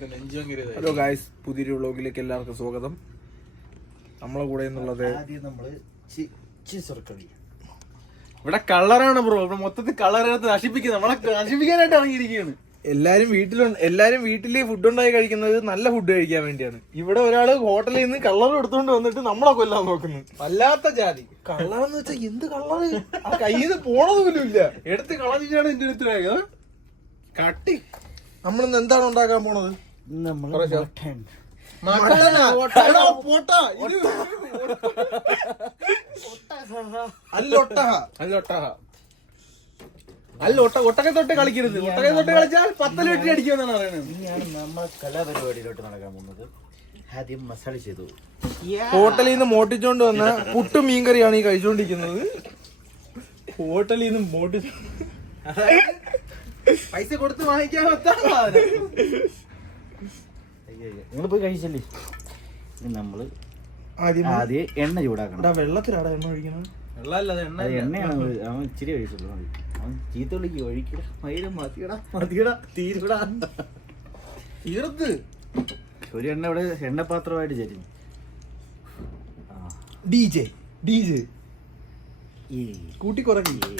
Hello guys, പുതിയൊരു വ്ളോഗിലേക്ക് എല്ലാവർക്കും സ്വാഗതം. നമ്മളെ കൂടെ എന്നുള്ളത് ഇവിടെ കളറാണ് ബ്രോ. ഇവിടെ മൊത്തത്തിൽ കളറെടുത്ത് നശിപ്പിക്കുന്നത്, നമ്മളെ നശിപ്പിക്കാനായിട്ട് ഇറങ്ങിയിരിക്കുകയാണ്. എല്ലാരും വീട്ടില് ഫുഡ് ഉണ്ടായി കഴിക്കുന്നത് നല്ല ഫുഡ് കഴിക്കാൻ വേണ്ടിയാണ്. ഇവിടെ ഒരാള് ഹോട്ടലിൽ നിന്ന് കളർ എടുത്തുകൊണ്ട് വന്നിട്ട് നമ്മളെ കൊല്ലാൻ നോക്കുന്നു. വല്ലാത്ത ജാതി കള്ളറെന്ന് വെച്ചാൽ എന്ത് കളറ്, ആ കയ്യിൽ നിന്ന് പോണത് പോലും ഇല്ല. എടുത്ത് കളഞ്ഞിട്ടാണ് എന്റെ അടുത്ത് കട്ടി. നമ്മളിന്ന് എന്താണ് ഉണ്ടാക്കാൻ പോണത്? ഒട്ടകെ തൊട്ട് കളിക്കരുത്. ഒട്ടകെ തൊട്ട് കളിച്ചാൽ 10 ലിറ്റർ അടിക്കുമെന്നാണ് പറയുന്നത്. നമ്മൾ കലാപരിപാടിയിലോട്ട് നടക്കാൻ പോകുന്നത്. ആദ്യം മസാല ചെയ്തു. ഹോട്ടലിൽ നിന്ന് മോട്ടിച്ചോണ്ട് വന്ന പുട്ടും മീൻകറിയാണ് ഈ കഴിച്ചോണ്ടിരിക്കുന്നത്. ഹോട്ടലിൽ നിന്ന് പൈസ കൊടുത്ത് വാങ്ങിക്കാൻ നിങ്ങൾ പോയി കഴിച്ചല്ലേ. നമ്മള് ആദ്യം എണ്ണ ചൂടാക്കണം. വെള്ളത്തിലാടാ എണ്ണ ഒഴിക്കണം. വെള്ളമല്ലാതെ എണ്ണയാണ്. അവൻ ഇച്ചിരി കഴിച്ചുള്ളൂ. അവൻ ചീത്ത വിളിക്ക് ഒഴിക്കട മയിലും മതിയടാ തീരുടാ തീർത്ത് ഒരു എണ്ണ ഇവിടെ എണ്ണപാത്രമായിട്ട് ചരിഞ്ഞു. ഡിജെ കൂട്ടി കുറക്കില്ലേ.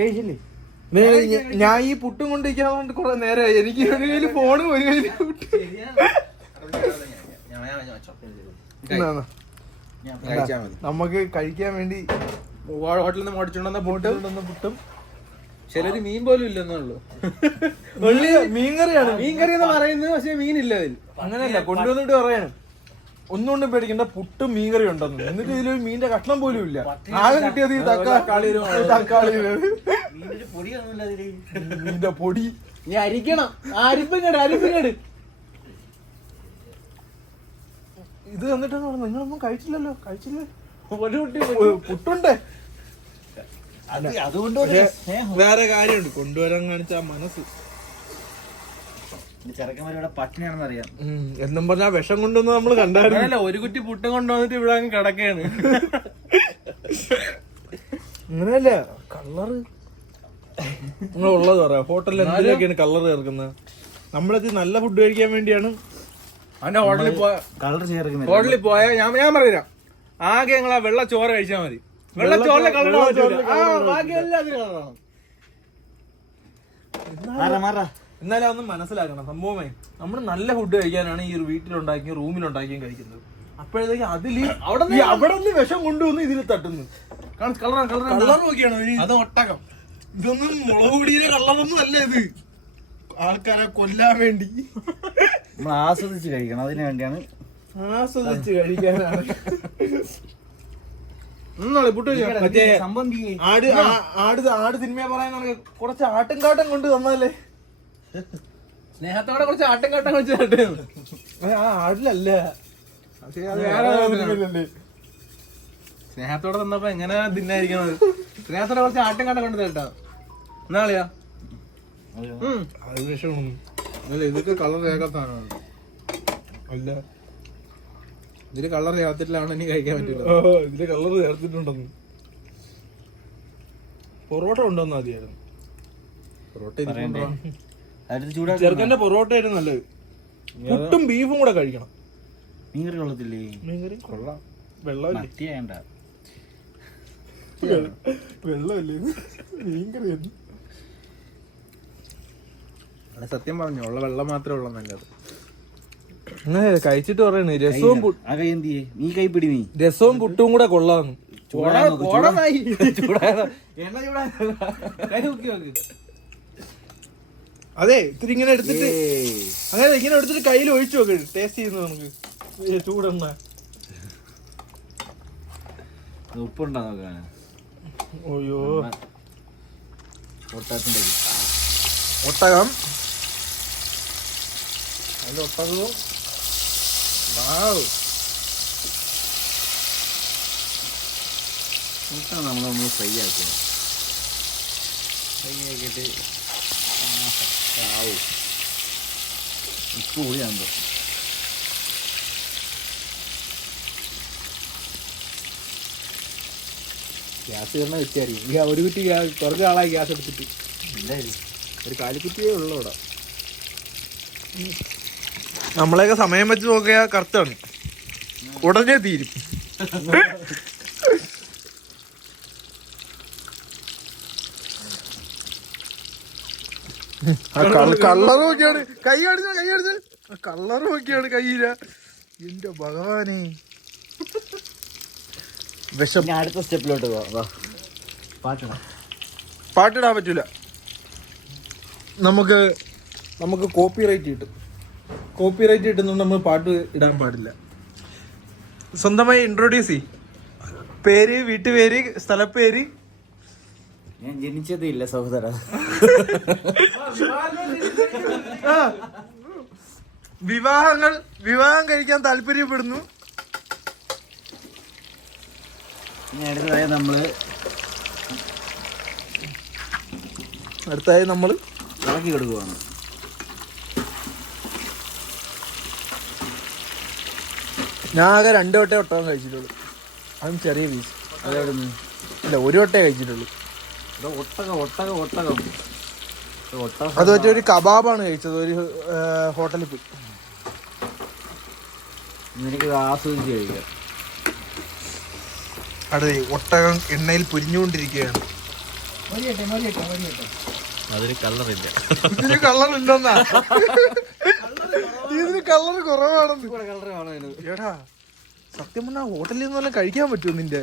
കഴിച്ചില്ലേ? ഞാൻ ഈ പുട്ടും കൊണ്ടിരിക്കാൻ കുറെ നേരമായി. എനിക്ക് ഒരു കയ്യില് ഫോണും ഒരു കയ്യില് നമുക്ക് കഴിക്കാൻ വേണ്ടി ഹോട്ടലിൽ നിന്ന് മോടിച്ചോണ്ടെന്ന പുട്ടും ചിലര് മീൻ പോലും ഇല്ലെന്നുള്ളൂ. മീൻകറിയാണ്. മീൻകറി എന്ന് പറയുന്നത്, പക്ഷെ മീനില്ല അതിൽ. അങ്ങനെയല്ല, കൊണ്ടുവന്നിട്ട് പറയാണ് ഒന്നുകൊണ്ടും പേടിക്കണ്ട, പുട്ടും മീൻകറി ഉണ്ടെന്ന്. എന്നിട്ട് ഇതിലൊരു മീന്റെ കഷ്ണം പോലും ഇല്ല. ആകെ കിട്ടിയത് ഈ തക്കാളി മീന്റെ പൊടി. നീ അരിക്കണം. അരിപ്പിങ്ങട് ഇത് എന്നിട്ടാണ് നിങ്ങളൊന്നും കഴിച്ചില്ലല്ലോ. പുട്ടുണ്ടേ. അതുകൊണ്ട് വേറെ കാര്യമുണ്ട്, കൊണ്ടുവരാൻ കാണിച്ച മനസ്സ്. ചെറുക്കന്മാരുടെ പട്ടിണിയാണെന്ന് അറിയാം. എന്നും പറഞ്ഞാ വിഷം കൊണ്ടുവന്ന് നമ്മള് കണ്ടായിരുന്നല്ലോ. ഒരു കുറ്റി പുട്ടും കൊണ്ടുവന്നിട്ട് ഇവിടെ അങ്ങ് കിടക്കുകയാണ്. അങ്ങനെയല്ല, കളറ് നിങ്ങളുള്ളത് പറയാം. ഹോട്ടലിൽ എന്തിനൊക്കെയാണ് കളർ ചേർക്കുന്നത്? നമ്മളത് നല്ല ഫുഡ് കഴിക്കാൻ വേണ്ടിയാണ്. അവന്റെ ഹോട്ടലിൽ പോയാൽ ഞാൻ പറയാം, ആകെ ഞങ്ങൾ ആ വെള്ള ചോറ് കഴിച്ചാൽ മതി. വെള്ളച്ചോറിലെ കളർ എന്നാലും അതൊന്നും മനസ്സിലാക്കണം. സംഭവമേ, നമ്മൾ നല്ല ഫുഡ് കഴിക്കാനാണ് ഈ വീട്ടിലുണ്ടാക്കിയും റൂമിലുണ്ടാക്കിയും കഴിക്കുന്നത്. അപ്പോഴത്തേക്ക് അവിടെ നിന്ന് വിഷം കൊണ്ടുവന്ന് ഇതിൽ തട്ടുന്നു. കളർ നോക്കിയാണോ അത് ഒട്ടകം? ഇതൊന്നും മുളക് പൊടിയിലെ കളറൊന്നും അല്ല. ഇത് ആൾക്കാരെ കൊല്ലാൻ വേണ്ടി നമ്മൾ ആസ്വദിച്ച് കഴിക്കണം. അതിനു വേണ്ടിയാണ്. ആസ്വദിച്ച് കഴിക്കാനാണ്. മറ്റേ ആട് സിനിമ പറയാനാണ്. കുറച്ച് ആട്ടും കാട്ടം കൊണ്ട് തന്നാലേ. സ്നേഹത്തോടെ കുറച്ച് ആട്ടും കാട്ടം വെച്ച് ആ ആടിലല്ല, സ്നേഹത്തോടെ തന്നപ്പോ എങ്ങനെ തിന്നായിരിക്കുന്നത്? സ്നേഹത്തോടെ കുറച്ച് ആട്ടും കാട്ടം കൊണ്ട് തരട്ടാ. എന്നാളിയാ അത് വിഷമൊന്നും ഇതൊക്കെ കളർ ചേർക്കാത്തതാണ്. അല്ല, ഇതില് കളർ ചേർത്തിട്ടില്ലാണ് ഇനി കഴിക്കാൻ പറ്റില്ല. ഇതില് കളർ ചേർത്തിട്ടുണ്ടെന്ന്. പൊറോട്ട കൊണ്ടുവന്നാ മതിയായിരുന്നു. ചെറുക്കന്റെ പൊറോട്ട ആയിരുന്നു നല്ലത്. പുട്ടും ബീഫും കൂടെ കഴിക്കണം. മീൻകറി കൊള്ളത്തില്ലേ? മീൻകറി കൊള്ളാം. വെള്ളമില്ലേ? വെള്ളമില്ലേ മീൻകറി? സത്യം പറഞ്ഞു, ഉള്ള വെള്ളം മാത്രമേ ഉള്ളൂ നല്ലത്. കഴിച്ചിട്ട് പറയണേ, രസവും പുട്ടും കൂടെ കൊള്ളാന്ന്. അതെ, ഇത്തിരി ഇങ്ങനെ എടുത്തിട്ട് ഇങ്ങനെ എടുത്തിട്ട് കയ്യിൽ ഒഴിച്ചു നോക്ക്. ടേസ്റ്റ് ചെയ്യുന്നത് നമുക്ക് ചൂടെണ്ണ. ഉപ്പുണ്ടോ നോക്കാൻ? ഓയോ, ഒട്ടകം. അതിന്റെ ഒട്ടകവും നമ്മൾ ഫ്രൈ ആക്കുക. ഫ്രൈ ആക്കിയിട്ട് ഉപ്പ് കൂടിയാണോ? ഗ്യാസ് കയറുന്ന വെച്ചായിരിക്കും. ഒരു കുറ്റി കുറച്ച് ആളായി ഗ്യാസ് എടുത്തിട്ട്. ഒരു കാലിക്കുറ്റിയേ ഉള്ളൂ ഇവിടെ. നമ്മളെയൊക്കെ സമയം വെച്ച് നോക്കിയാ കറക്റ്റാണ്, ഉടനെ തീരും. കളർ നോക്കിയാണ് കൈ കാണിച്ച കളർ നോക്കിയാണ് കയ്യില. എന്റെ ഭഗവാനെ, വിഷം. അടുത്ത സ്റ്റെപ്പിലോട്ട് പാട്ടിടാൻ പറ്റൂല, നമുക്ക് കോപ്പിറൈറ്റ് കിട്ടും. കോപ്പിറൈറ്റ് കിട്ടുന്നുണ്ട്, നമ്മൾ പാട്ട് ഇടാൻ പാടില്ല. സ്വന്തമായി ഇൻട്രൊഡ്യൂസ് ചെയ്, പേര്, വീട്ടുപേര്, സ്ഥലപ്പേര്. ഞാൻ ജനിച്ചതേ ഇല്ല സഹോദര. വിവാഹം കഴിക്കാൻ താല്പര്യപ്പെടുന്നു. അടുത്തതായി നമ്മള് ഇളക്കി കൊടുക്കുവാണ്. ഞാൻ ആകെ 2 വട്ടേ ഒട്ടകം കഴിച്ചിട്ടുള്ളൂ, അതും ചെറിയ പീസ്. അതായിരുന്നു ഇല്ല, 1 വട്ടേ കഴിച്ചിട്ടുള്ളൂ. ഒട്ടകം അത് പറ്റിയ ഒരു കബാബാണ് കഴിച്ചത്, ഒരു ഹോട്ടലിൽ പോയി. എനിക്ക് ആസ്വദിച്ച് കഴിക്കാം. അതെ, ഒട്ടകം എണ്ണയിൽ പൊരിഞ്ഞുകൊണ്ടിരിക്കുകയാണ്. അതൊരു കളറില്ല. ഇതിന് കളറില്ലെന്നാ, ഇതിന് കളർ കുറവാണെന്ന്. എടാ സത്യം പറഞ്ഞാ ഹോട്ടലിൽ നിന്നെല്ലാം കഴിക്കാൻ പറ്റുമോ നിന്റെ?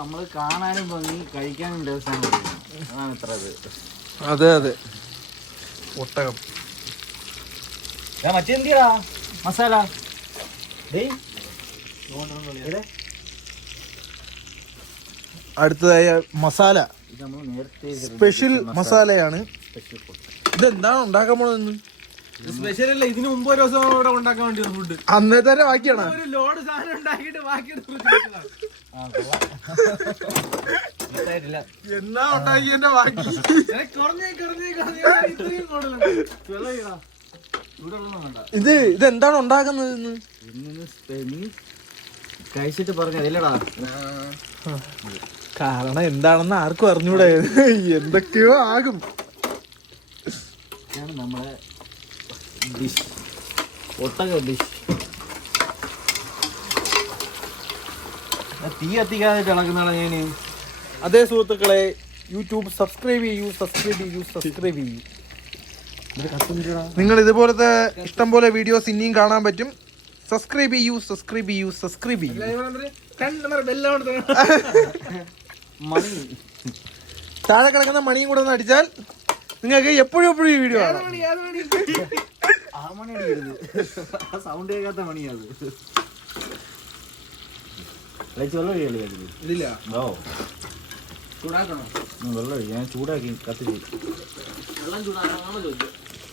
നമ്മള് കാണാനും ഭംഗി, കഴിക്കാനും രസമാണ്. അതാണ് ഇത്ര ഇത്. അതെ ഒട്ടകം. മറ്റെന്തിയാ മസാല? അടുത്തതായ മസാല, സ്പെഷ്യൽ മസാലയാണ്. ഇതെന്താണ് ഉണ്ടാക്കാൻ പോണെന്ന്? സ്പെഷ്യൽ അല്ല, ഇതിന് മുമ്പ് ഒരു ദിവസം ഇവിടെ ഉണ്ടാക്കാൻ വേണ്ടി ഫുഡ് അന്നേ തന്നെ ബാക്കിയാണ്. ഒരു ലോഡ് സാധനം ഉണ്ടാക്കിയിട്ട് ബാക്കി എന്നാ ഉണ്ടാക്കിയതിന്റെ ബാക്കി ഇതെന്താണ് ഉണ്ടാക്കുന്നത്? കഴിച്ചിട്ട് പറഞ്ഞതില്ലടാ, കാരണം എന്താണെന്ന് ആർക്കും അറിഞ്ഞൂടെ. എന്തൊക്കെയോ ആകും. നമ്മളെ ഡിഷ്, ഒട്ടക ഡിഷ്. തീ കത്തിക്കാതെ ഇളക്കുന്നതാണ് ഞാന്. അതേ സുഹൃത്തുക്കളെ, യൂട്യൂബ് സബ്സ്ക്രൈബ് ചെയ്യൂ. നിങ്ങൾ ഇതുപോലത്തെ ഇഷ്ടം പോലെ വീഡിയോസ് ഇനിയും കാണാൻ പറ്റും. സബ്സ്ക്രൈബ് ചെയ്യൂ. താഴെ കിടക്കുന്ന മണിയും കൂടെ ഒന്ന് അടിച്ചാൽ നിങ്ങൾക്ക് എപ്പോഴും ഈ വീഡിയോ കാണാം. സൗണ്ട് കേൾക്കാത്ത മണിയത്. ഇതില്ല, വെള്ളം ഞാൻ ചൂടാക്കി കത്തിച്ച്.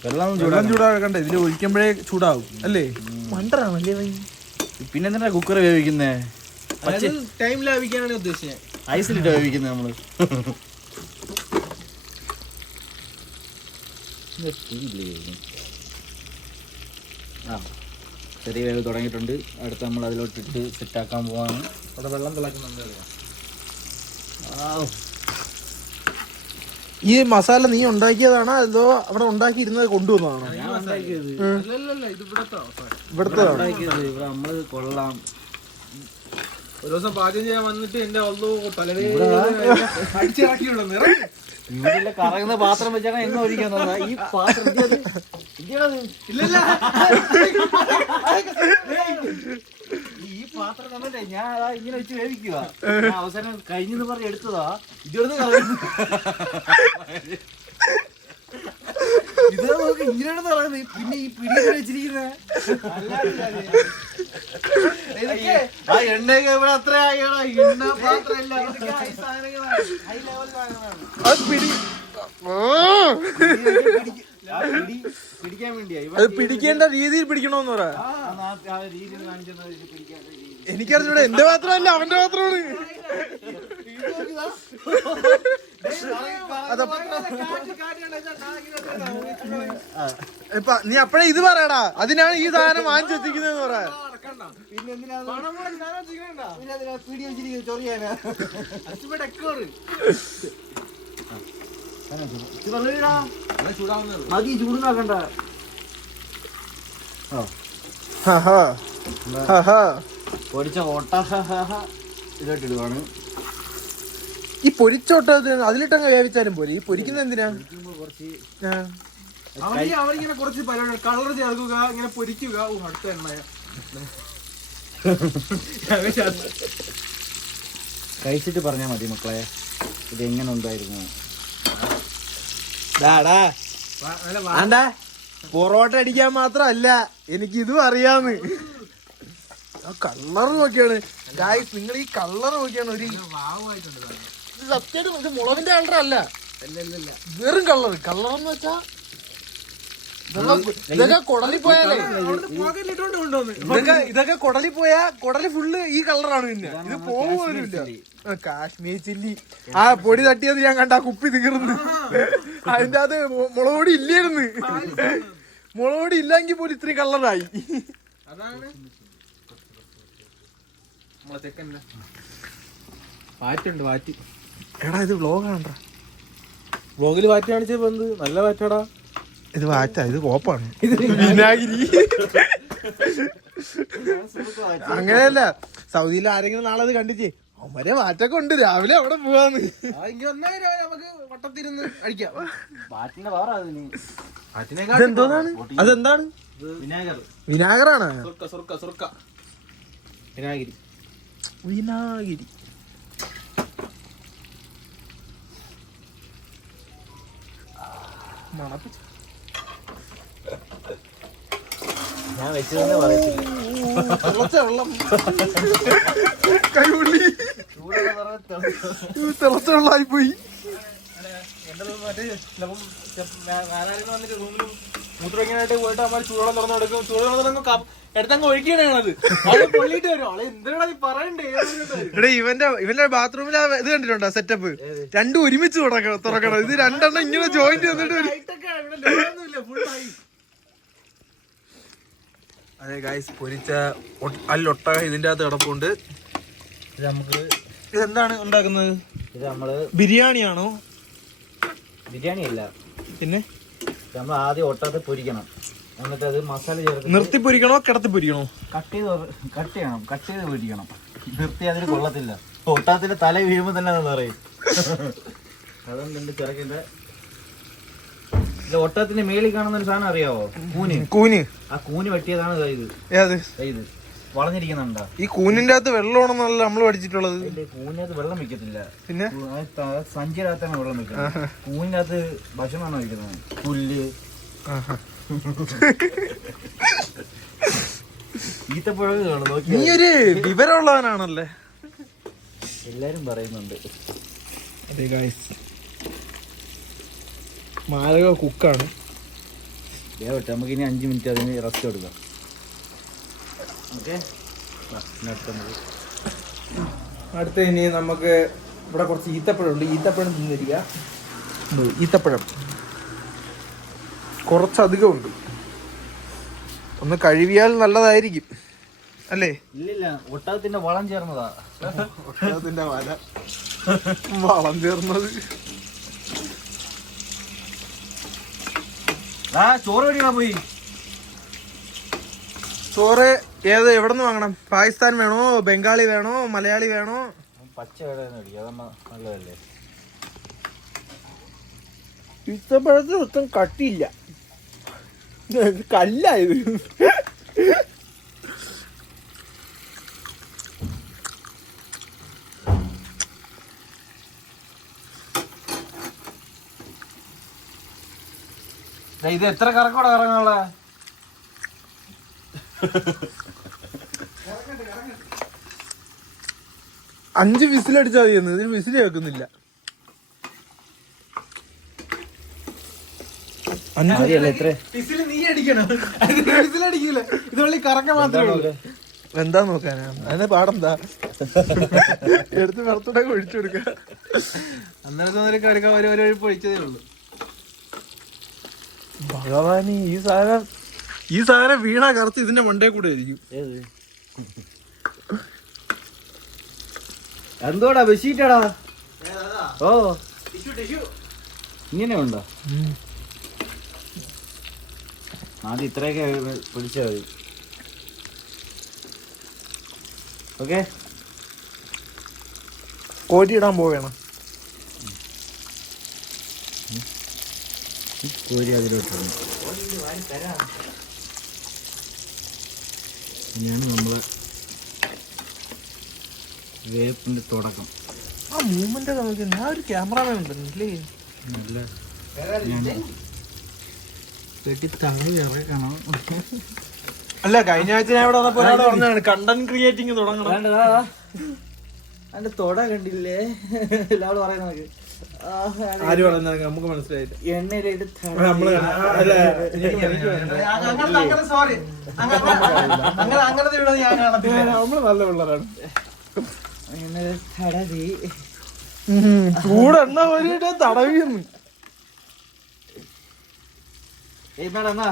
വെള്ളം ചൂടാക്കണ്ട, ഇതിൽ ഒഴിക്കുമ്പോഴേ ചൂടാവും അല്ലേ? മണ്ടറാണല്ലേ. പിന്നെന്തിനാ കുക്കർ വേവിക്കുന്നേ? ടൈം ലാഭിക്കാനാണ് ഉദ്ദേശിച്ചത്. ഐസിലിട്ട് വേവിക്കുന്നത് നമ്മള്. ചെറിയ വേവ് തുടങ്ങിയിട്ടുണ്ട്. അടുത്ത് നമ്മൾ അതിലോട്ടിട്ട് സെറ്റാക്കാൻ പോവാണ്. അവിടെ വെള്ളം തിളക്കുന്നുണ്ട്. ഈ മസാല നീ ഉണ്ടാക്കിയതാണോ അതോ അവിടെ ഉണ്ടാക്കിയിരുന്നത് കൊണ്ടുവന്നതാണോ? ഞാൻ ഉണ്ടാക്കിയത്. ഇവിടുത്തെ ഇവിടെ നമ്മള് കൊള്ളാം. ഒരു ദിവസം പാചകം ചെയ്യാൻ വന്നിട്ട് എന്റെ അടിച്ചിറക്കി വിടുന്നു. വീട്ടിലെ കറങ്ങുന്ന പാത്രം വെച്ചാണ് എണ്ണ ഒഴിക്കാൻ ഈ പാത്രം. ഇല്ലല്ല, ഈ പാത്രം തന്നല്ലേ ഞാൻ ഇങ്ങനെ വെച്ച് വേവിക്കുക. അവസാനം കഴിഞ്ഞെന്ന് പറഞ്ഞ് എടുത്തതാ. ഇതൊന്ന് കളയുന്നു. ഇത് നോക്ക്, ഇങ്ങനെയാണെന്ന് പറയുന്നത്. പിന്നെ ഈ പിടി വെച്ചിരിക്കുന്ന ആ എണ്ണയൊക്കെ ഇവിടെ അത്ര ആയിടാ. എണ്ണ പാത്രമല്ല, പിടിക്കാൻ വേണ്ടിയാ. അത് പിടിക്കേണ്ട രീതിയിൽ പിടിക്കണോന്ന് പറയാ. എനിക്കറിഞ്ഞൂടെ, എന്റെ മാത്രമല്ല അവന്റെ മാത്രമാണ്. നീ അപ്പഴേ ഇത് പറയടാ, അതിനാണ് ഈ സാധനം വാങ്ങിച്ചു വെച്ചിരിക്കുന്നതെന്ന് പറയാ. പിന്നെ എന്തിനാ ചൊറിയാനാ? മതി ചൂടുന്നാക്കണ്ട. പൊരിച്ച ഓട്ട ഇതോട്ടിടുവാണ്. ഈ പൊരിച്ചോട്ട അതിലിട്ടങ്ങ് വേവിച്ചാലും പോലെ. ഈ പൊരിക്കുന്ന എന്തിനാ? കുറച്ച് അവരിങ്ങനെ കുറച്ച് പരിപാടി കളർ ചേർക്കുക, ഇങ്ങനെ പൊരിക്കുക. അടുത്ത എണ്ണ കഴിച്ചിട്ട് പറഞ്ഞാ മതി മക്കളെ ഇത് എങ്ങനെ ഉണ്ടായിരുന്നു. പൊറോട്ട അടിക്കാൻ മാത്രല്ല എനിക്ക് ഇതും അറിയാന്ന്. കളർ നോക്കിയാണ് ഗായ്സ്, നിങ്ങൾ ഈ കളർ നോക്കിയാണ്. ഒരു സത്യമായിട്ട് നമുക്ക് മുളകിന്റെ കളർ അല്ല, വെറും കളർ. കളർ എന്ന് വെച്ചാ ഇതൊക്കെ കൊടലി പോയാലേ, ഇതൊക്കെ കൊടലി പോയാ കൊടലി ഫുള്ള് ഈ കളറാണ്. പിന്നെ ഇത് പോലുമില്ല. കാശ്മീർ ചില്ലി ആ പൊടി തട്ടിയത് ഞാൻ കണ്ട കുപ്പി തീർന്ന്. അതിന്റെ അത് മുളക് പൊടി ഇല്ലായിരുന്നു. മുളക് പൊടി ഇല്ലെങ്കിൽ പോലും ഇത്രയും കളറായി. വാറ്റുണ്ട് വാറ്റ്. എടാ ഇത് വ്ലോഗാണ്ടാ. വ്ലോഗിൽ വാറ്റ് കാണിച്ചപ്പോ എന്ത് നല്ല വാറ്റാടാ. ഇത് വാറ്റാ, ഇത് കോപ്പാണ്. ഇത് വിനാഗിരി. അങ്ങനെയല്ല, സൗദിയിൽ ആരെങ്കിലും നാളെ അത് കണ്ടിച്ചേ അവരെ വാറ്റൊക്കെ ഉണ്ട്. രാവിലെ അവിടെ പോവാന്ന്. നമുക്ക് വട്ടത്തിരുന്ന് അടിക്കാം. എന്തോന്നാണ്? അതെന്താണ്? വിനാഗറാണ്. വിനാഗിരി വിനാഗിരി. ഞാൻ വെച്ചതെന്ന് പറയത്തില്ല. വെള്ളം കൈപൊള്ളി തിളച്ച വെള്ളമായി പോയി. മൂത്രമൊക്കെയായിട്ട് പോയിട്ട് അമ്മ ചൂടുവെള്ളം തുറന്നു കൊടുക്കും. ചൂടുവെള്ളം തുറന്നു എടുത്തങ്ങ് ഒഴിക്കണത്. പൊള്ളിട്ട് വരും. അവളെ എന്തിനാ പറയണ്ടേ? ഇവന്റെ ബാത്റൂമിൽ ഇത് കണ്ടിട്ടുണ്ടോ സെറ്റപ്പ്? രണ്ടും ഒരുമിച്ച് തുറക്കണം. ഇത് രണ്ടെണ്ണം ഇങ്ങനെ ജോയിന്റ് വന്നിട്ട് വരും. അതെ ഗായ്സ്, പൊരിച്ച അല്ലൊട്ടക ഇതിന്റെ അകത്ത് കിടപ്പുണ്ട്. ഇത് നമുക്ക് ഇതെന്താണ് ഉണ്ടാക്കുന്നത്? ഇത് നമ്മള് ബിരിയാണിയാണോ? ബിരിയാണി അല്ല, പിന്നെ നമ്മൾ ആദ്യം ഒട്ടകത്തെ പൊരിക്കണം. എന്നിട്ട് അത് മസാല ചേർത്ത് നിർത്തി പൊരിക്കണോ കിടത്തി പൊരിക്കണോ? കട്ട് ചെയ്യണം. കട്ട് ചെയ്ത് പൊരിക്കണം. നിർത്തി അതിന് കൊള്ളത്തില്ല. ഒട്ടകത്തിന്റെ തല വീഴുമ്പോ തന്നെ അത് പറയും. അതുകൊണ്ട് ചെറുക്കിന്റെ ഒട്ടകത്തിന്റെ മേളിൽ കാണുന്ന ഒരു സാധനം അറിയാവോ? കൂന്. ആ കൂന് വെട്ടിയതാണ് ഇത് വളഞ്ഞിരിക്കുന്നുണ്ടോ? ഈ കൂനിന്റെ അകത്ത് വെള്ളമാണെന്നല്ല നമ്മൾ പഠിച്ചിട്ടുള്ളത്. കൂനിനകത്ത് വെള്ളം വെക്കത്തില്ല. പിന്നെ സഞ്ചിയുടെ അകത്താണ് വെള്ളം വെക്കുന്നത്. കൂനിനകത്ത് ഭക്ഷണമാണോ വെക്കുന്നത്? പുല്ല്. ഈത്തപ്പഴം നോക്കി. നീ ഒരു വിവരമുള്ളവനാണല്ലേ. എല്ലാരും പറയുന്നുണ്ട്. അതെ ഗായ്സ്, മാരക കുക്കാണ്. നമുക്ക് ഇനി 5 മിനിറ്റ് അതിന് റെസ്റ്റ് കൊടുക്കാം. ഓക്കെ, അടുത്ത ഇനി നമുക്ക് ഇവിടെ കുറച്ച് ഈത്തപ്പഴം ഉണ്ട്. ഈത്തപ്പഴം തിന്നിരിക്കുക. ഈത്തപ്പഴം കുറച്ചധികം ഉണ്ട്. ഒന്ന് കഴുകിയാൽ നല്ലതായിരിക്കും അല്ലേ? ഇല്ലില്ല, ഒട്ടകത്തിന്റെ വളം ചേർന്നതാ. ഒട്ടകത്തിന്റെ വളം ചേർന്നത്. ചോറ് മേടിക്കണം പോയി. ചോറ് എവിടെ നിന്ന് വാങ്ങണം? പാകിസ്ഥാൻ വേണോ, ബംഗാളി വേണോ, മലയാളി വേണോ? പച്ച കടയിൽ മേടിക്കും, അതാ നല്ലതല്ലേ. ഈത്തപ്പഴത്തിന് ഒട്ടും കട്ടിയില്ല, കല്ലായത്. ഇത് എത്ര കറക്കോടെ കറങ്ങാനുള്ള? 5 വിസിലടിച്ചാൽ മതിയെന്ന്. ഇതിന് വിസിൽ കേൾക്കുന്നില്ല. എന്താ നോക്കാനാ? അതിനെ പാടെന്താ എടുത്ത് പുറത്തോട്ടൊക്കെ ഒഴിച്ചു കൊടുക്ക. അന്നേരത്തെ പൊഴിച്ചതേ ഉള്ളൂ. ഭഗവാനി, ഈ സാധനം വീണ കറുത്ത് ഇതിന്റെ മണ്ടേ കൂടെ ആയിരിക്കും. എന്തോടാ ബെഷീറ്റാടാ? ഓ ഇങ്ങനെയുണ്ടോ? ആദ്യം ഇത്രയൊക്കെ പിടിച്ചാൽ മതി. ഓക്കെ, കോരിയിടാൻ പോവുകയാണ്. കോരി അതിലോട്ട് ഇനിയാണ് നമ്മൾ വേപ്പിൻ്റെ തുടക്കം. ആ മൂവ്മെന്റ് നോക്കി ഞാൻ ഒരു ക്യാമറമാൻ ഉണ്ടല്ലേ. നല്ല വെട്ടി തളി ഇറക്കണം. അല്ല, കഴിഞ്ഞ ആഴ്ച ഞാൻ ഇവിടെ വന്നപ്പോ ഒരാൾ പറഞ്ഞാണ് കണ്ടന്റ് ക്രിയേറ്റിംഗ് തുടങ്ങണം. അതിന്റെ തൊട കണ്ടില്ലേ എല്ലാവരും പറയുന്നത്. ആര് പറയുന്നത് നമുക്ക് മനസ്സിലായില്ല. എണ്ണയിലിട്ട് നമ്മള് നമ്മള് നല്ല പിള്ളേരാണ്. തടവി ചൂടെണ്ണ ഒരു തടവിന്ന്. എന്നാ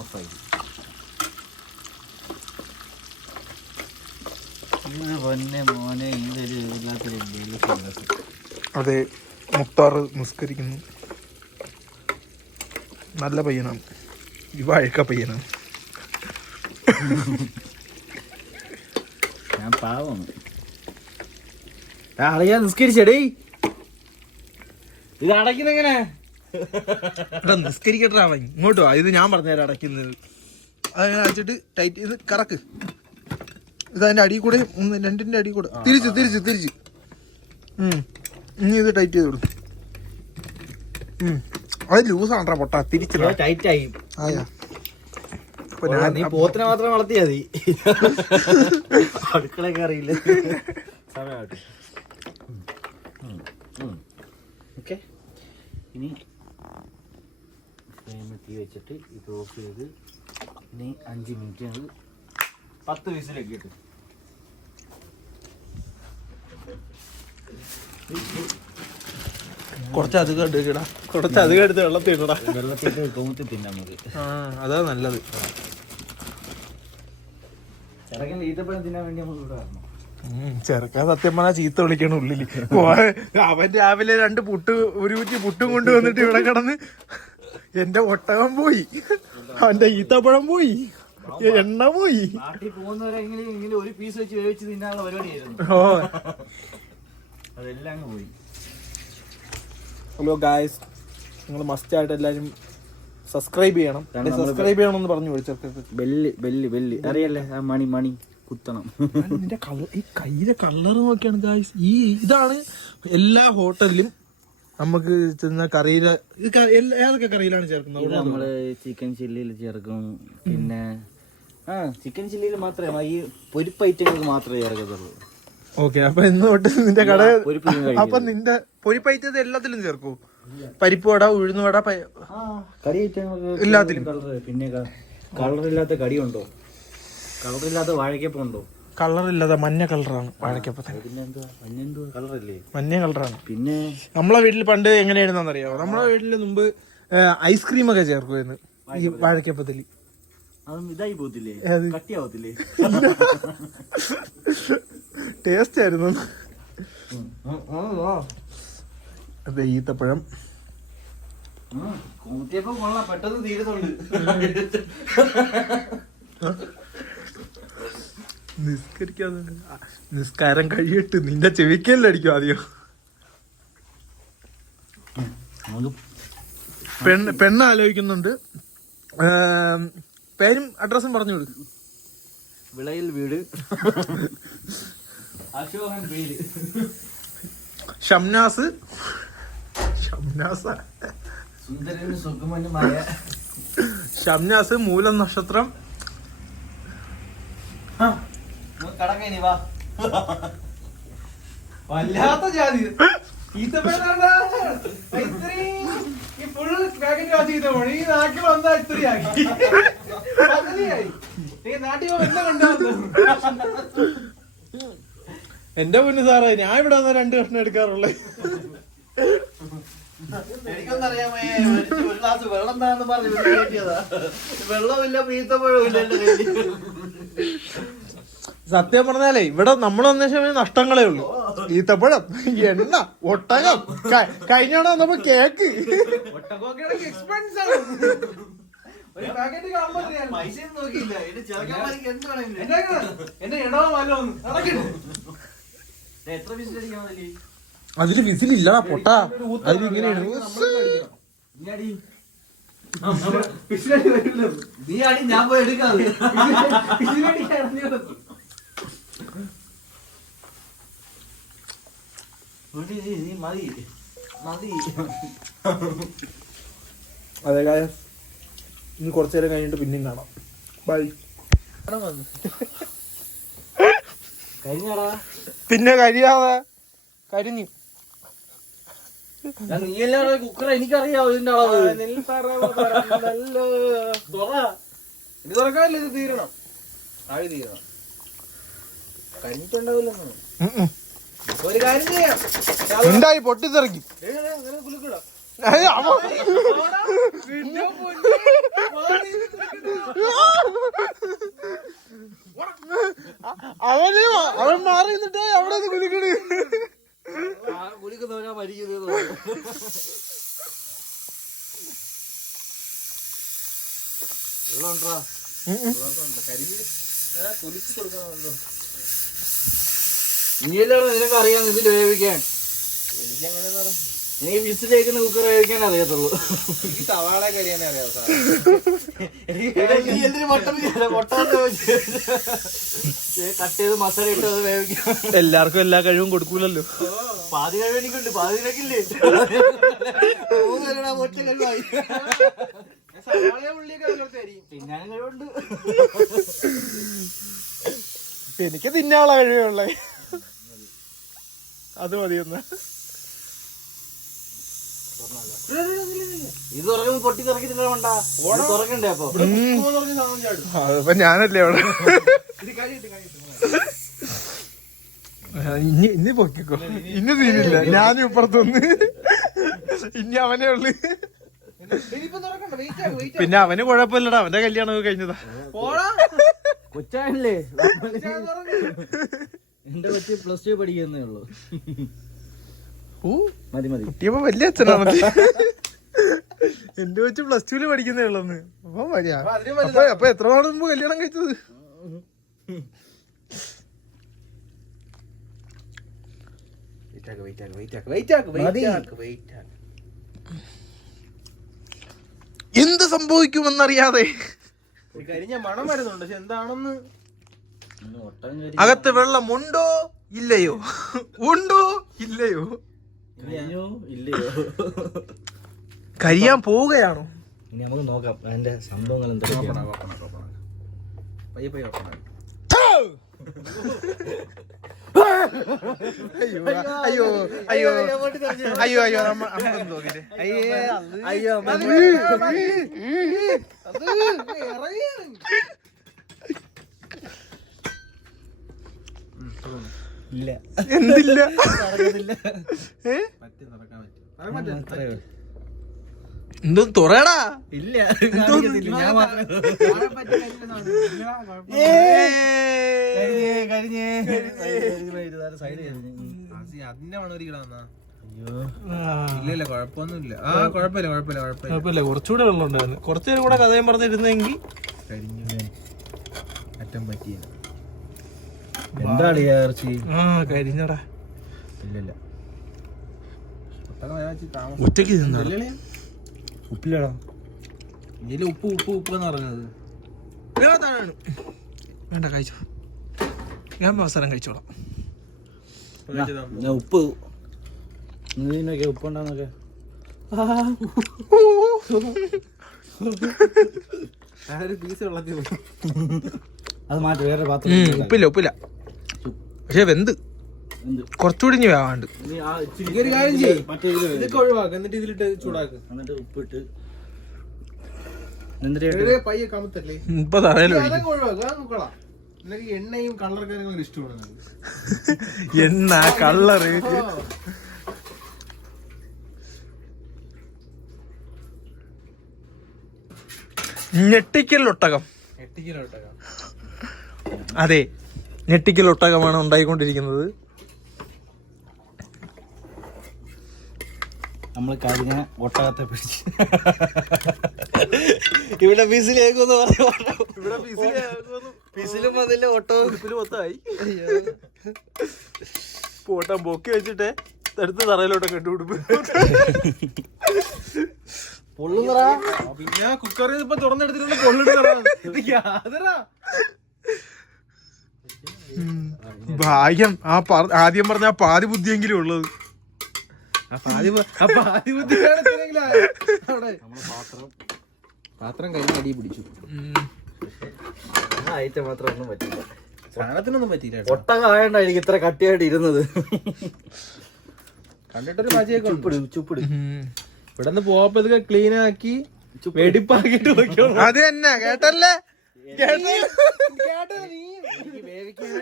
ഓഫായി. പൊന്നെ മോനെ ഇതൊരു എല്ലാത്തിലും. അതെ, മുക്താർ നിസ്കരിക്കുന്നു. നല്ല പയ്യനാണ്, ഇവ അഴക്ക പയ്യനാണ്. ഞാൻ പാവമാണ്. അറിയാ നിസ്കരിച്ചടേ. ഇത് അടയ്ക്കുന്നെങ്ങനെ? നിസ്കരിക്കട്ടാ ഇങ്ങോട്ട് വാ. ഇത് ഞാൻ പറഞ്ഞുതരാം അടയ്ക്കുന്നത്. അതങ്ങനെ അടച്ചിട്ട് ടൈറ്റ് ഇത് കറക്ക്. ഇത് അതിന്റെ അടിയിൽ കൂടെ രണ്ടിന്റെ അടിയിൽ കൂടെ തിരിച്ച് ഇനി ഇത് ടൈറ്റ് ചെയ്തോളൂ. അത് ലൂസാണ്ടാ പൊട്ടാ. തിരിച്ചില്ല, ടൈറ്റ് ആയി. ആയാ നീ പോത്തിനെ മാത്രം വളർത്തിയാ മതി. അടുക്കളയൊക്കെ അറിയില്ല. സമയമായിട്ട് ഓക്കെ. ഇനി ഫ്ലെയിമിൽ തീ വെച്ചിട്ട് ഇത് ഓഫ് ചെയ്ത് ഇനി 5 മിനിറ്റ് 10 വിസിലൊക്കെ ഇട്ട് കുറച്ചധികം എടുക്കടാ. കുറച്ചധികം എടുത്ത് വെള്ളത്തിൽ ഇടടാ. വെള്ളത്തിട്ട് തോത്തി തിന്നാൻ മതി. അതാ നല്ലത്. ചിറകൻ ഈത്തപ്പഴം തിന്നാൻ വേണ്ടി നമ്മൾ ഇവിടെ വരണം. ചെറുക്കാൻ സത്യം പറഞ്ഞാൽ ചീത്ത വിളിക്കണ ഉള്ളില്. അവൻ രാവിലെ 2 പുട്ട് ഒരു കുറ്റി പുട്ടും കൊണ്ട് വന്നിട്ട് ഇവിടെ കിടന്ന് എന്റെ ഒട്ടകം പോയി, അവന്റെ ഈത്തപ്പഴം പോയി, എണ്ണ പോയി. നാട്ടിൽ പോകുന്നവരെങ്കിലും ഇങ്ങനെ ഒരു പീസ് വെച്ച് വേവിച്ച് തിന്നാനുള്ള പരിപാടിയായിരുന്നു. ഓ, അതെല്ലാം അങ്ങ് പോയി. ഹലോ ഗായ്സ്, നിങ്ങൾ മസ്റ്റ് ആയിട്ട് എല്ലാരും സബ്സ്ക്രൈബ് ചെയ്യണം. സബ്സ്ക്രൈബ് ചെയ്യണമെന്ന് പറഞ്ഞു വിളിച്ചത്. ബെല്ല് അറിയല്ലേ? ആ മണി കുത്തണം. നിന്റെ ഈ കയ്യിലെ കളർ നോക്കിയാണ് ഗായ്സ്. ഇതാണ് എല്ലാ ഹോട്ടലിലും നമുക്ക് ചെന്ന കറിയില. ഏതൊക്കെ കറിയിലാണ് ചേർക്കുന്നത്? നമ്മള് ചിക്കൻ ചില്ലിയിൽ ചേർക്കും. പിന്നെ ചിക്കൻ ചില്ലിയിൽ മാത്രമേ, ഈ പൊരിപ്പ് ഐറ്റങ്ങൾക്ക് മാത്രമേ ചേർക്കത്തുള്ളൂ. ഓക്കെ, അപ്പൊ ഇന്ന് തൊട്ട് നിന്റെ കട അപ്പൊ നിന്റെ പൊരിപ്പൈറ്റത് എല്ലാത്തിലും ചേർക്കൂ? പരിപ്പ് വട, ഉഴുന്നുവട, കറി ഐറ്റങ്ങൾക്ക് എല്ലാത്തിലും. പിന്നെ കളറില്ലാത്ത കടിയുണ്ടോ? കളറില്ലാത്ത വാഴക്കപ്പം ഉണ്ടോ? കളറില്ലാതെ മഞ്ഞ കളറാണ് വാഴക്കപ്പത്തിന്. പിന്നെന്തുവാ? മഞ്ഞെന്തുവാ കളറല്ലേ? മഞ്ഞ കളറാണ്. പിന്നെ നമ്മളെ വീട്ടിൽ പണ്ട് എങ്ങനെയാണെന്നറിയാമോ? നമ്മളെ വീട്ടില് മുമ്പ് ഐസ്ക്രീം ഒക്കെ ചേർക്കുമായിരുന്നു ഈ വാഴക്കപ്പത്തില്. അതും ഇതായി പോത്തില്ലേ? കട്ടിയാവത്തില്ലേ? ടേസ്റ്റ് ആയിരുന്നു. അതെ, ഈത്തപ്പഴം കൂട്ടിയപ്പോ കൊള്ളാം, പെട്ടെന്ന് തീരുന്നുണ്ട്. നിസ്കാരം കഴിയിട്ട് നിന്റെ ചെവിക്കല്ലടിക്കും ആദ്യം. പെണ്ണ് ആലോചിക്കുന്നുണ്ട്. പേരും അഡ്രസ്സും പറഞ്ഞു കൊടുക്കും. വിളയിൽ വീട്, അശോകൻ പേര്, ഷംനാസ്, സുന്ദരന് സുഖമനുമായ ഷംനാസ്, മൂലം നക്ഷത്രം. കടക്കനി വാ. വല്ലാത്ത ജാതി ഈത്തപ്പഴം ഫുൾ പാക്കറ്റ് വാച്ച് ചെയ്ത പോണി. ഈ നാട്ടിൽ വന്നാ ഇത്രയാക്കി പകുതിയായി. ഈ നാട്ടിൽ എന്താ കണ്ടു? എന്റെ പൊന്നു സാറേ, ഞാൻ ഇവിടെ വന്ന 2 കഷ്ണം എടുക്കാറുള്ളേ. എനിക്കൊന്നറിയാമോ, ഒരു ഗ്ലാസ് വെള്ളം താന്ന് പറഞ്ഞു കേട്ടിയതാ. വെള്ളമില്ല, ഈത്തപ്പഴമില്ല എന്റെ കയ്യിൽ. സത്യം പറഞ്ഞാലേ ഇവിടെ നമ്മൾ വന്ന ശേഷം നഷ്ടങ്ങളേ ഉള്ളൂ. ഈത്തപ്പഴം, എണ്ണ, ഒട്ടകം, കഴിഞ്ഞാണോ നമ്മ കേക്ക്. എക്സ്പെൻസ് ആണ്. ഒരു പാക്കറ്റ് പൈസ നോക്കിയില്ല എന്റെ ഇടവ വല്ലോ എത്ര പീസ് അടിക്കണം അതില്? അതില് വിസിലില്ലടാ പൊട്ടാ, അതിലിങ്ങനെയാണ്. നീ അടി, ഞാൻ പോയി എടുക്കാം. മതി മതി. അതെ ഗായ്സ്, ഇനി കുറച്ചു നേരം കഴിഞ്ഞിട്ട് പിന്നെയും കാണാം. ബൈ. കഴിഞ്ഞാടാ. പിന്നെ കഴിയാതെ കരിഞ്ഞു. നീയല്ലാതെ കുക്കർ എനിക്കറിയാം ഇതിന്റെ അളവ്. ഇത് തുറക്കാമല്ലോ, ഇത് തീരണം. ആഴി തീരണം. കഴിഞ്ഞിട്ടുണ്ടാവില്ലെന്ന്. ഒരു കാര്യം ചെയ്യാം, എന്തായി പൊട്ടിത്തെറിക്കും. അങ്ങനെ കുലുക്കിടാം. അവൻ മാറി നിന്നിട്ടേ അവിടെ കുലുക്കണ്. കുലുക്കുന്നവനാ മരിക്കുന്നത്. വെള്ളമുണ്ടാ? കുലുക്കി കൊടുക്കണമല്ലോ. നീയല്ലാണ് നിനക്ക് അറിയാം ഇതിൽ വേവിക്കാൻ. എനിക്കങ്ങനെ പറയാം. എനിക്ക് വിസിലേക്കുന്ന കുക്കർ വേവിക്കാൻ അറിയത്തുള്ളൂ. എനിക്ക് സവാള കരിയാനേ അറിയാം സാർ. കട്ട് ചെയ്ത് മസാല ഇട്ട് അത് വേവിക്കാം. എല്ലാവർക്കും എല്ലാ കഴിവും കൊടുക്കൂലല്ലോ. പാതി കഴിവ് എനിക്കുണ്ട്, പാതി നിനക്കില്ലേ? ഒറ്റ കഴിവായി. സവാള ഉള്ളിയൊക്കെ അതിലോട്ടായിരിക്കും. തിന്നാനും കഴിവുണ്ട്. എനിക്ക് തിന്നാനുള്ള കഴിവേ ഉള്ളേ, അത് മതിയെന്ന്. ഇത് തുറക്കുമ്പോ പൊട്ടി തുറക്കിട്ടില്ല വേണ്ട, തുറക്കണ്ടേ? അപ്പൊ അതിപ്പോ ഞാനല്ലേ അവിടെ. ഇനി പൊക്കിക്കോ, ഇനി തീരില്ല. ഞാനും ഇപ്പുറത്തൊന്ന്, ഇനി അവനേ ഉള്ളു. പിന്നെ അവന് കുഴപ്പമില്ലടാ, അവന്റെ കല്യാണം കഴിഞ്ഞതാ. കൊച്ചാണല്ലേ? എന്റെ കൊച്ചു +2 പഠിക്കുന്നേ ഉള്ളു. മതി മതി. കുട്ടിയപ്പോ വലിയ അച്ഛനാണല്ലേ. എന്റെ വെച്ച് +2 പഠിക്കുന്നേ ഉള്ളന്ന്. അപ്പൊ മതിയാ. അപ്പൊ എത്ര നാൾ മുമ്പ് കല്യാണം കഴിച്ചത്? എന്ത് സംഭവിക്കുമെന്നറിയാതെ കരിഞ്ഞ മണം വരുന്നുണ്ട്, പക്ഷെ എന്താണെന്ന്. അകത്ത് വെള്ളം ഉണ്ടോ ഇല്ലയോ, ഉണ്ടോ ഇല്ലയോ, ഇല്ലയോ? കരിയാൻ പോവുകയാണോ? ഇനി നമുക്ക് നോക്കാം അതിന്റെ സംഭവങ്ങൾ എന്തൊക്കെയാണ്. പയ്യെ പയ്യെ ഓപ്പൺ ആയി. അയ്യോ അയ്യോ അയ്യോ അയ്യോ അയ്യോ അമ്മ തോന്നില്ലേ? അയ്യോ ഇല്ല, എന്തില്ല? എന്തോ തുറയടാ. ഇല്ല, ഞാൻ മാത്രമേ. അതിന്റെ മണം ഒരു കിടാന്നാ. ഇല്ല കുഴപ്പമൊന്നുമില്ല. ആ കുഴപ്പമില്ല കുഴപ്പമില്ല കുഴപ്പമില്ല. കുഴപ്പമില്ല, കുറച്ചുകൂടെ വെള്ളം ഉണ്ടായിരുന്നു. കുറച്ചു നേരം കൂടെ കഥയും പറഞ്ഞിരുന്നെങ്കിൽ. കരിഞ്ഞു അറ്റം പറ്റിയ എന്താണ് ഇറച്ചി? കരിഞ്ഞടാ. ഇല്ലില്ല, ഒറ്റയ്ക്ക് തിന്നാ ഉപ്പില്ലടാ. ഇതില് ഉപ്പ് ഉപ്പ് ഉപ്പ് എന്ന് പറഞ്ഞത്. വേണ്ട, കഴിച്ചോ. ഞാൻ അവസരം കഴിച്ചോളാം. ഞാൻ ഉപ്പ് നീനൊക്കെ ഉപ്പുണ്ടാന്നൊക്കെ. പീസ് വെള്ളത്തിൽ അത് മാറ്റി വേറെ പാത്രം. ഉപ്പില്ല ഉപ്പില്ല, പക്ഷെ വെന്ത് കുറച്ചുകൂടി ഇനി വേവാണ്ട്. ഒരു കാര്യം ചെയ്യും, ഇതൊക്കെ ഒഴിവാക്കുക. എന്നിട്ട് ഇതിലിട്ട് ചൂടാക്കുക. എന്നിട്ട് ഉപ്പിട്ട് പയ്യെ കമത്തല്ലേ. ഇപ്പൊ തറയിലോ അതൊക്കെ ഒഴിവാക്കുക. അത് നോക്കളാം. എനിക്ക് എണ്ണയും കളർ കാര്യങ്ങളും ഇഷ്ടമാണ്. എണ്ണ കളറ് ഞെട്ടിക്കൽ ഒട്ടകം. അതെ, ഞെട്ടിക്കൽ ഒട്ടകമാണ് ഉണ്ടായിക്കൊണ്ടിരിക്കുന്നത്. നമ്മള് കരിഞ്ഞ ഒട്ടകത്തെ പിടിച്ച് ഇവിടെ പിസിലേക്കൊന്ന് പറഞ്ഞു. ഇവിടെ പിസിലും അതില് ഒട്ടവും ഉടുപ്പില് മൊത്തമായി പോട്ടാൻ പൊക്കി വെച്ചിട്ട് എടുത്ത് തറയിലോട്ടൊക്കെ ഇട്ട് ഉടുപ്പ്. പൊള്ളുന്നറാ. പിന്നെ കുക്കറിൽ ഇപ്പൊ തുറന്നെടുത്തിട്ട് പൊള്ളിട്ട് ഭാഗ്യം ആദ്യം പറഞ്ഞ ആ പാതി ബുദ്ധിയെങ്കിലും ഉള്ളത്. പാത്രം കഴിഞ്ഞ അടി പിടിച്ചു. ഐറ്റം മാത്രം ഒന്നും പറ്റില്ല. സാധനത്തിനൊന്നും പറ്റിയില്ല. ഒട്ടകം ആയോണ്ടായിരിക്കും ഇത്ര കട്ടിയായിട്ട് ഇരുന്നത്. കണ്ടിട്ടൊരു മജയൊക്കെ ചുപ്പിട് ഇവിടെ നിന്ന് പോയപ്പോ ഇതൊക്കെ ക്ലീൻ ആക്കി വെടിപ്പാക്കിട്ട് നോക്കിയോളൂ. അത് തന്നെ കേട്ടല്ലേ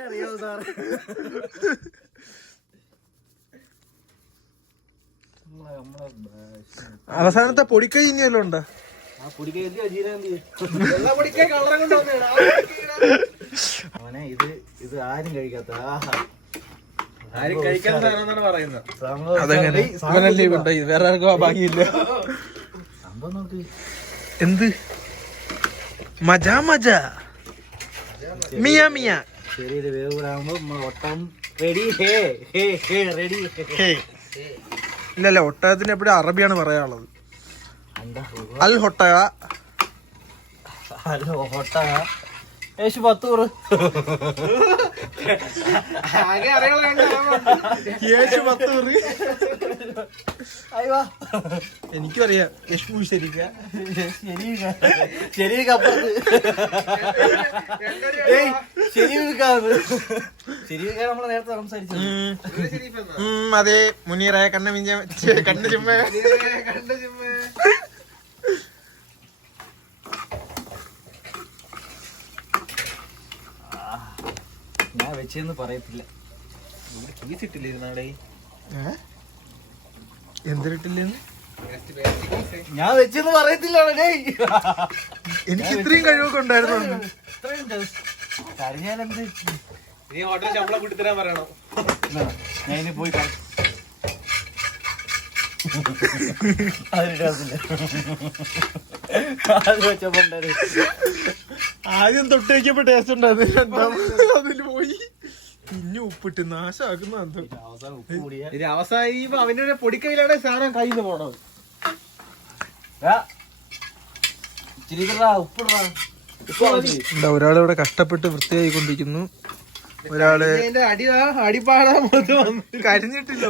അറിയാവോ സാറ്? അവസാനത്തെ പൊടിക്കൈ ഇനിയല്ലോ ഉണ്ടോ? ആ പൊടിക്കൈ അവനെ ഇത് ആരും കഴിക്കാത്ത ആരും കഴിക്കാൻ സാധനം പറയുന്നത്. അതെങ്ങനെ ഇവനല്ലേ ഉണ്ടായി, വേറെ ആർക്കും ആ ഭാഗ്യമില്ല. സംഭവം നോക്ക്. എന്ത് മജാ മജാ മിയാ മിയാ. ചെറിയൊരു വേവ് കൂടെ ആകുമ്പോ നമ്മൾ ഒട്ടം റെഡി. റെഡി. ഇല്ലല്ല, ഒട്ടകത്തിന് എപ്പോഴും അറബിയാണ് പറയാനുള്ളത്. എന്താ അൽ ഹൊട്ടക. ഹലോ ഒട്ടക ഏശു 10 എനിക്കും അറിയാം. യശ്മു ശരിക്ക ശരിക്കപ്പുറത്ത് ശരിക്കാൻ നമ്മള് നേരത്തെ സംസാരിച്ചു. അതെ മുനീറെ കണ്ണ മിഞ്ച കണ്ണു ചുമ്മ. ഞാൻ വെച്ചെന്ന് പറയത്തില്ല. എന്തിട്ടില്ലെന്ന് ഞാൻ വെച്ചെന്ന് പറയത്തില്ല. എനിക്ക് ഇത്രയും കഴിവൊക്കെ ഉണ്ടായിരുന്നു. കഴിഞ്ഞാലെന്ത് നീ ഹോട്ടൽ ശമ്പളം കൊടുത്തരാൻ പറയണോ? ഞാൻ ഇനി പോയി അതില്ല അത് വെച്ചപ്പോ ആദ്യം തൊട്ട് വയ്ക്കപ്പോ ടേസ്റ്റ് ഉണ്ടായിരുന്നു. രണ്ടാമത് അതില് പോയി പിന്നെ ഉപ്പിട്ട് നാശാക്കുന്ന അവസാനം ഉപ്പ് കൂടിയ അവസാനം അവന്റെ പൊടിക്കൈയിലാണ് സാധനം കയ്യിൽ നിന്ന് പോണത്. ഉപ്പിടാ. ഒരാളിവിടെ കഷ്ടപ്പെട്ട് വൃത്തിയായിക്കൊണ്ടിരിക്കുന്നു. ഒരാള് അടിപ്പാടാ കരിഞ്ഞിട്ടില്ല.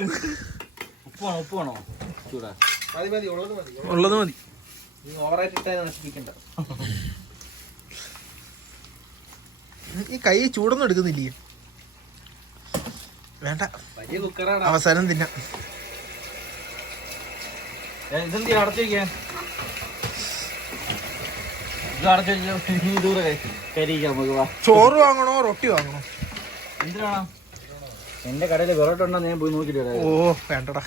ഉപ്പ് വേണോ? ചൂടാ. മതി ഉള്ളത് മതി. ഉള്ളത് മതി. ഓവറായിട്ട് ഇട്ടാ നശിപ്പിക്കണ്ട. ഈ കൈ ചൂടൊന്നും എടുക്കുന്നില്ലേ? വേണ്ട, വലിയ കുക്കറാണ്. അവസാനം തിന്നാം. ഇതെന്തി അടച്ചിരിക്കാൻ? ഇത് അടച്ചു ദൂരെ കരിയിക്കാം നമുക്ക്. വാ. ചോറ് വാങ്ങണോ റൊട്ടി വാങ്ങണോ? എന്തിനാണോ? എന്റെ കടയിൽ പൊറോട്ട ഉണ്ടോ ഞാൻ പോയി നോക്കിട്ട്. ഓ വേണ്ടടാ.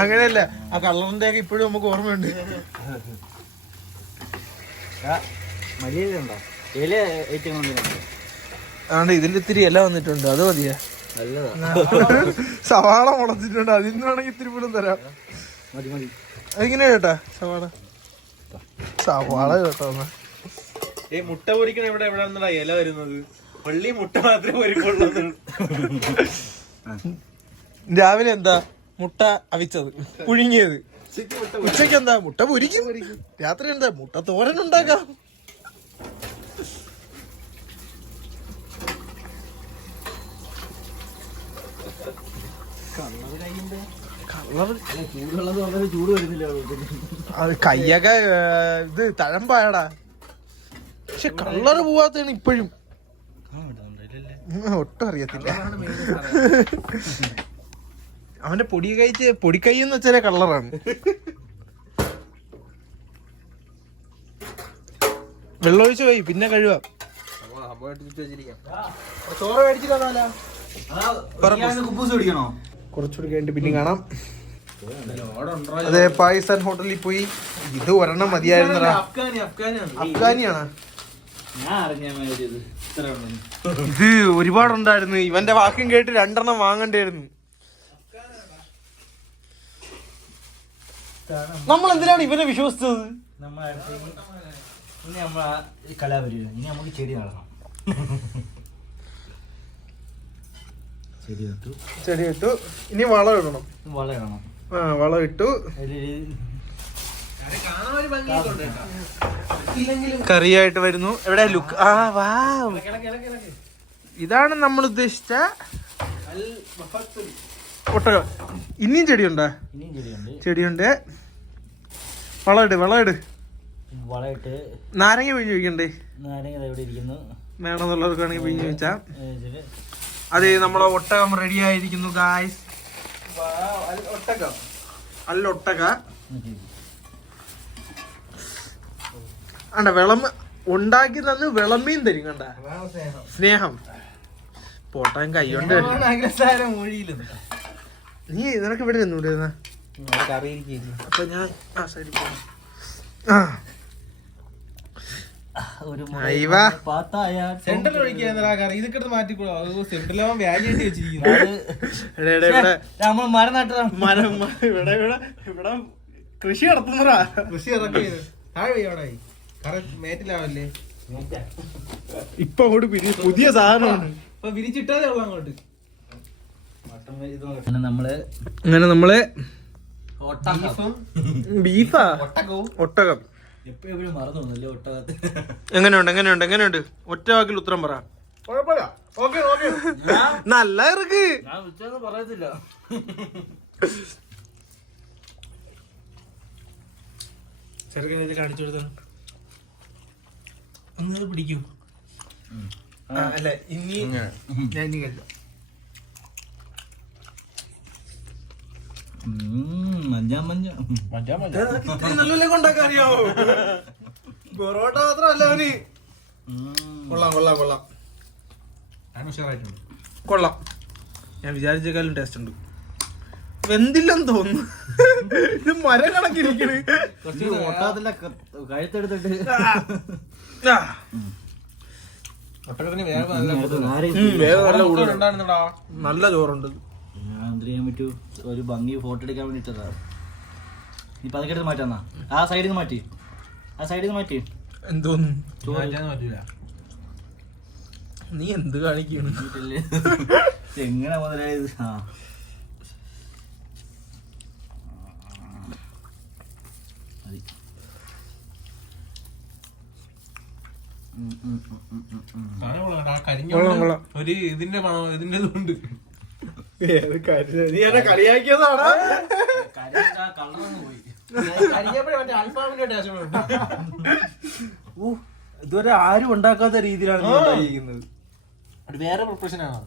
അങ്ങനെയല്ല, ആ കളറിന്റെ ഒക്കെ ഇപ്പോഴും നമുക്ക് ഓർമ്മയുണ്ട്. മല്ലിയില ഉണ്ടോ? ഇല ഐറ്റം അതുകൊണ്ട് ഇതിൽ ഇത്തിരി ഇല വന്നിട്ടുണ്ട്, അത് മതിയാ. നല്ലതാ. സവാള മുളച്ചിട്ടുണ്ട്, അതിൽ നിന്നാണെങ്കിൽ ഇത്തിരി പോലും തരാം. മതി മതി. അതെങ്ങനെയാ ചേട്ടാ സവാള കേട്ടോ? ഈ മുട്ട പൊരിക്കണ ഇവിടെ എവിടെ ഇല വരുന്നത്? പള്ളി മുട്ട മാത്രമേ പൊരിക്കുള്ളൂ. രാവിലെ എന്താ? മുട്ട അവിച്ചത്, പുഴുങ്ങിയത്. ഉച്ചക്ക് എന്താ? മുട്ട പൊരിക്കും. രാത്രി എന്താ? മുട്ട തോരൻ ഉണ്ടാക്കാം. ചൂട് വരുന്നില്ല. അത് കയ്യൊക്കെ ഇത് തഴമ്പായടാ. പക്ഷെ കളറ് പോവാത്തതാണ് ഇപ്പോഴും. ഒട്ടും അറിയത്തില്ല. അവന്റെ പൊടിക്കൈ എന്ന് വെച്ചാൽ കളറാണ്. വെള്ളമൊഴിച്ച് പോയി പിന്നെ കഴുകാം. ചോറ് മേടിച്ചില്ല, കുറച്ചുകൂടി കഴിഞ്ഞിട്ട് പിന്നെ കാണാം. അതെ, പാകിസ്ഥാൻ ഹോട്ടലിൽ പോയി. ഇത് ഒരെണ്ണം മതിയായിരുന്നടാ. അഫ്ഗാനിയാണ് ഇത്. ഒരുപാടുണ്ടായിരുന്നു. ഇവന്റെ വാക്യം കേട്ട് 2 എണ്ണം വാങ്ങണ്ടായിരുന്നു. നമ്മൾ എന്തിനാണ് ഇവനെ വിശ്വസിച്ചത്? ഇനി നമ്മൾ ഈ കലാപരിപാടി ഇനി നമുക്ക് ചെടി നടണം. ചെടി ഇട്ടു, ഇനി വളം ഇടണം. വളം ഇടണം. വളം ഇട്ടു. കറിയായിട്ട് വരുന്നു. എവിടെ ലുക്ക്? വാ, ഇതാണ് നമ്മൾ ഉദ്ദേശിച്ച ഒട്ടകം. ഇനിയും ചെടിയുണ്ടോ? ചെടിയുണ്ട്. വളമിട്. വളമിട്ട് നാരങ്ങ പിഴിഞ്ഞ് വയ്ക്കണ്ടേ? നാരങ്ങ എവിടെ ഇരിക്കുന്നു? വേണമെന്നുള്ളവർക്ക് വേണമെങ്കിൽ പിഴിഞ്ഞ് വെച്ചാ. അതെ, നമ്മളെ ഒട്ടകം റെഡി ആയിരിക്കുന്നു ഗായ്സ്. ഒട്ടകം ഒട്ടക അണ്ട വിളമ്പ ഉണ്ടാക്കി തന്ന് വിളമ്പിയും തരും. കണ്ട സ്നേഹം. പോട്ടാൻ കൈകൊണ്ട് നീ നിനക്ക് ഇവിടെ നിന്നൂടെ? അപ്പൊ ഞാൻ ആ സൈഡിൽ പോകാം. കൃഷി നടത്തുന്നതാ. കൃഷി ഇറക്കി മേറ്റിലാവല്ലേ ഇപ്പൊ അങ്ങോട്ട് പുതിയ സാധനമാണ്. ഇപ്പൊ വിരിച്ചിട്ടതേ ഉള്ളു അങ്ങോട്ട്. അങ്ങനെ നമ്മള് ബീഫാ ഒട്ടകം എപ്പോഴും മറന്നു ഒട്ടകത്ത്. എങ്ങനെയുണ്ട്? ഒറ്റ വാക്കിൽ ഉത്തരം പറ. നല്ല ഇറക്ക്. പറയത്തില്ല. ചെറുക്കനെ കാണിച്ചു കൊടുത്താണ്. ഒന്ന് പിടിക്കൂ. അല്ല ഇനി ഞാൻ ഇനി കഴിക്കാം. നല്ലല്ലേ കൊണ്ടാക്കാൻ അറിയാവോ? പൊറോട്ട മാത്രമല്ല അവന്. കൊള്ളാം. കൊള്ളാം. ഞാൻ വിചാരിച്ചേക്കാളും ടേസ്റ്റ് ഉണ്ട്. വെന്തില്ലെന്ന് തോന്നുന്നു. ഇത് മരം കണക്കിരിക്കണ്. കഴുത്തെടുത്തിട്ട് നല്ല ചോറുണ്ട്. ചെയ്യാൻ പറ്റൂ. ഒരു ഭംഗി ഫോട്ടോ എടുക്കാൻ വേണ്ടിട്ടാ. നീ പതുക്കെ എടുത്ത് മാറ്റാന്നാ. ആ സൈഡിൽ നിന്ന് മാറ്റി. എന്തോന്നു പറ്റൂല. നീ എന്ത് കാണിക്കുന്നു? എങ്ങനെ മുതലായത്? ഒരു ഇതിന്റെ ഇതുണ്ട്. നീ എന്നെ കളിയാക്കിയതാണ്. ഇതുവരെ ആരും ഉണ്ടാക്കാത്ത രീതിയിലാണ് നീ ഉണ്ടായിരിക്കുന്നത്. വേറെ പ്രൊഫഷനാണ്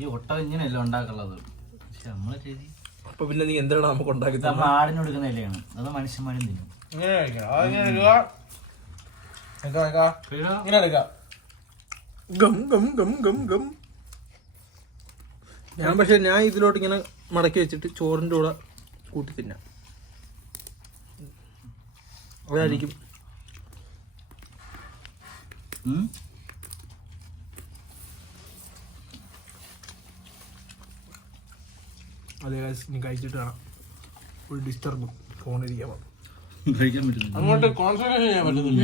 ഈ ഒട്ടകം ഇങ്ങനെയല്ല ഉണ്ടാക്കുള്ളത്. പക്ഷെ നമ്മളെ രീതി. അപ്പൊ പിന്നെ നീ എന്താണ് നമുക്ക് ഉണ്ടാക്കി? നമ്മൾ ആടിന് കൊടുക്കുന്ന ഇലയാണ്. അത് മനുഷ്യന്മാരും തിന്നും. ഞാൻ ഇതിലോട്ട് ഇങ്ങനെ മടക്കി വെച്ചിട്ട് ചോറിന്റെ കൂടെ കൂട്ടി തിന്നാം. അതായിരിക്കും. അതെ, നീ കഴിച്ചിട്ട് കാണാം. ഒരു ഡിസ്റ്റർബും ഫോണിരിക്കാൻ കഴിക്കാൻ പറ്റുന്നു. അങ്ങോട്ട് കോൺസെൻട്രേഷൻ ചെയ്യാൻ പറ്റുന്നില്ല.